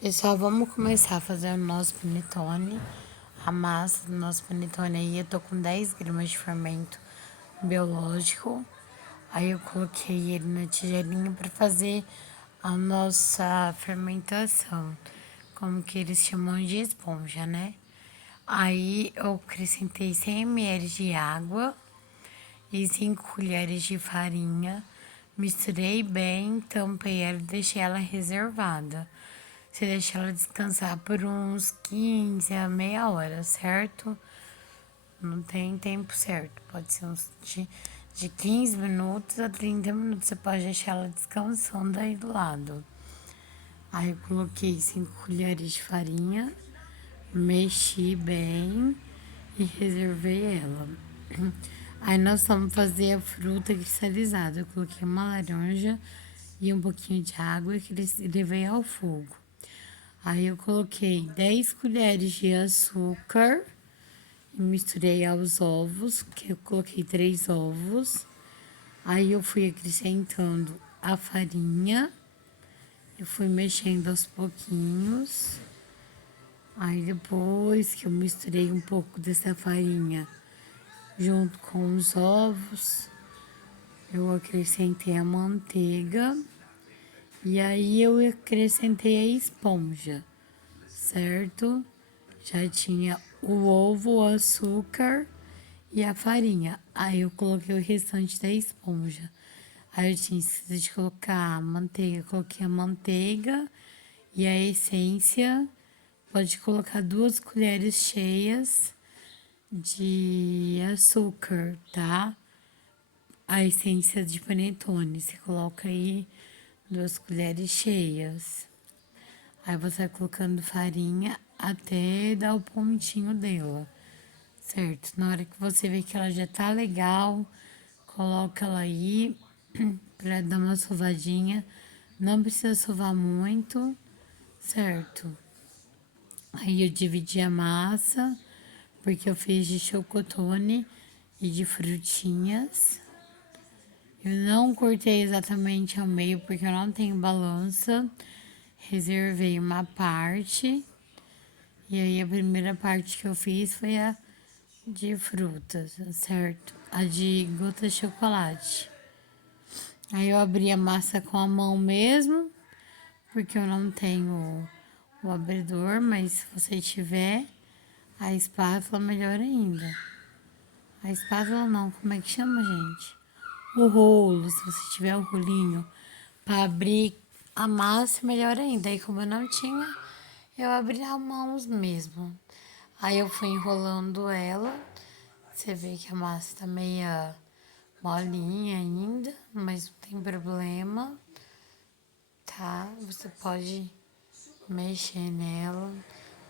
Pessoal, vamos começar a fazer o nosso panetone. A massa do nosso panetone aí, eu tô com 10 gramas de fermento biológico. Aí eu coloquei ele na tigelinha para fazer a nossa fermentação, como que eles chamam de esponja, né? Aí eu acrescentei 100 ml de água e 5 colheres de farinha. Misturei bem, tampei ela e deixei ela reservada. Você deixa ela descansar por uns 15 a meia hora, certo? Não tem tempo certo. Pode ser de 15 minutos a 30 minutos. Você pode deixar ela descansando aí do lado. Aí eu coloquei 5 colheres de farinha, mexi bem e reservei ela. Aí nós vamos fazer a fruta cristalizada. Eu coloquei uma laranja e um pouquinho de água que levei ao fogo. Aí eu coloquei 10 colheres de açúcar e misturei aos ovos, que eu coloquei 3 ovos. Aí eu fui acrescentando a farinha, eu fui mexendo aos pouquinhos. Aí depois que eu misturei um pouco dessa farinha junto com os ovos, eu acrescentei a manteiga e aí eu acrescentei a esponja, certo? Já tinha o ovo, o açúcar e a farinha. Aí eu coloquei o restante da esponja. Aí eu tinha esquecido de colocar a manteiga. Coloquei a manteiga e a essência. Pode colocar 2 colheres cheias de açúcar, tá? A essência de panetone. Você coloca aí 2 colheres cheias. Aí você vai colocando farinha até dar o pontinho dela, certo? Na hora que você vê que ela já tá legal, coloca ela aí pra dar uma sovadinha. Não precisa sovar muito, certo? Aí eu dividi a massa, porque eu fiz de chocotone e de frutinhas. Eu não cortei exatamente ao meio, porque eu não tenho balança. Reservei uma parte. E aí a primeira parte que eu fiz foi a de frutas, certo? A de gotas de chocolate. Aí eu abri a massa com a mão mesmo, porque eu não tenho o abridor, mas se você tiver a espátula, melhor ainda. A espátula não, como é que chama, gente? O rolo, se você tiver o rolinho para abrir a massa, melhor ainda. Aí como eu não tinha, eu abri a mãos mesmo. Aí eu fui enrolando ela. Você vê que a massa tá meia molinha ainda, mas não tem problema, tá? Você pode mexer nela.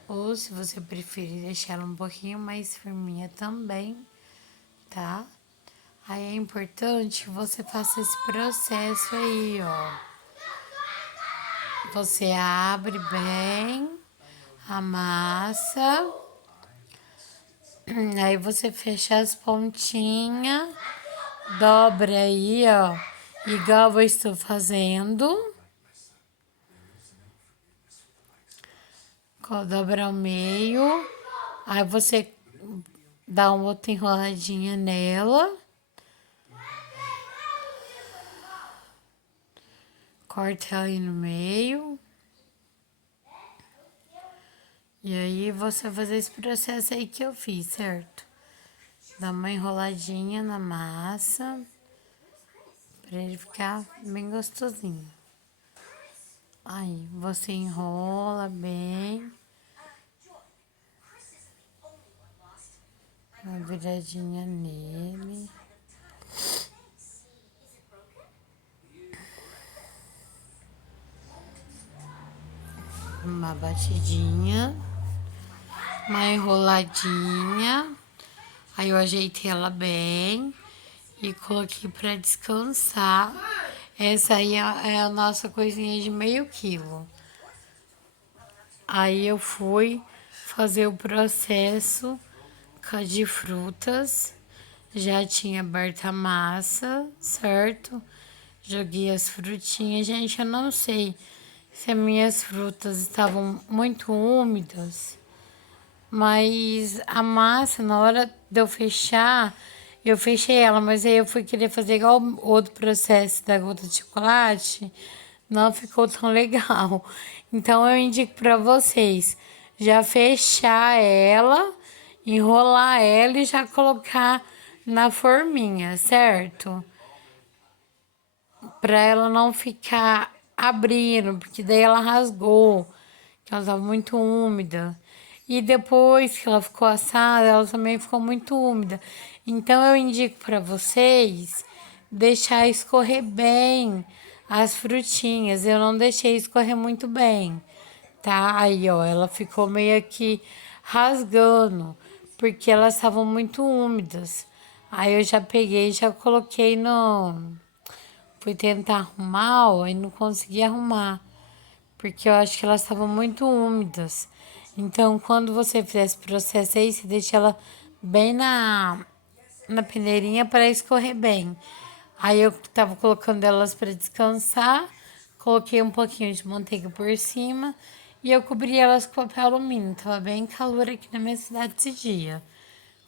Ou se você preferir deixar ela um pouquinho mais firminha também, tá? Aí é importante que você faça esse processo aí, ó. Você abre bem a massa. Aí você fecha as pontinhas, dobra aí, ó, igual eu estou fazendo. Dobra ao meio, aí você dá uma outra enroladinha nela. Corta ela aí no meio. E aí você vai fazer esse processo aí que eu fiz, certo? Dá uma enroladinha na massa, pra ele ficar bem gostosinho. Aí você enrola bem. Uma viradinha nele. Uma batidinha. Uma enroladinha. Aí eu ajeitei ela bem e coloquei pra descansar. Essa aí é a nossa coisinha de meio quilo. Aí eu fui fazer o processo de frutas. Já tinha aberto a massa, certo? Joguei as frutinhas. Gente, eu não sei se as minhas frutas estavam muito úmidas, mas a massa, na hora de eu fechei ela, mas aí eu fui querer fazer igual o outro processo da gota de chocolate, não ficou tão legal. Então eu indico para vocês já fechar ela, enrolar ela e já colocar na forminha, certo? Para ela não ficar abrindo, porque daí ela rasgou, que ela estava muito úmida. E depois que ela ficou assada, ela também ficou muito úmida. Então eu indico para vocês deixar escorrer bem as frutinhas. Eu não deixei escorrer muito bem, tá? Aí, ó, ela ficou meio que rasgando, porque elas estavam muito úmidas. Aí eu já peguei e já coloquei no. Fui tentar arrumar, ó, e não consegui arrumar, porque eu acho que elas estavam muito úmidas. Então, quando você fizer esse processo aí, você deixa ela bem na peneirinha para escorrer bem. Aí eu tava colocando elas para descansar, coloquei um pouquinho de manteiga por cima e eu cobri elas com papel alumínio. Tava bem calor aqui na minha cidade esse dia.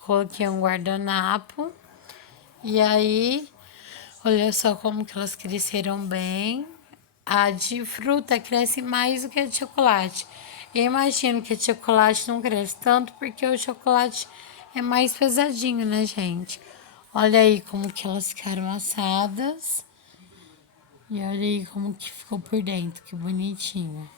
Coloquei um guardanapo e aí, olha só como que elas cresceram bem. A de fruta cresce mais do que a de chocolate. Eu imagino que a de chocolate não cresce tanto porque o chocolate é mais pesadinho, né, gente? Olha aí como que elas ficaram assadas. E olha aí como que ficou por dentro, que bonitinho.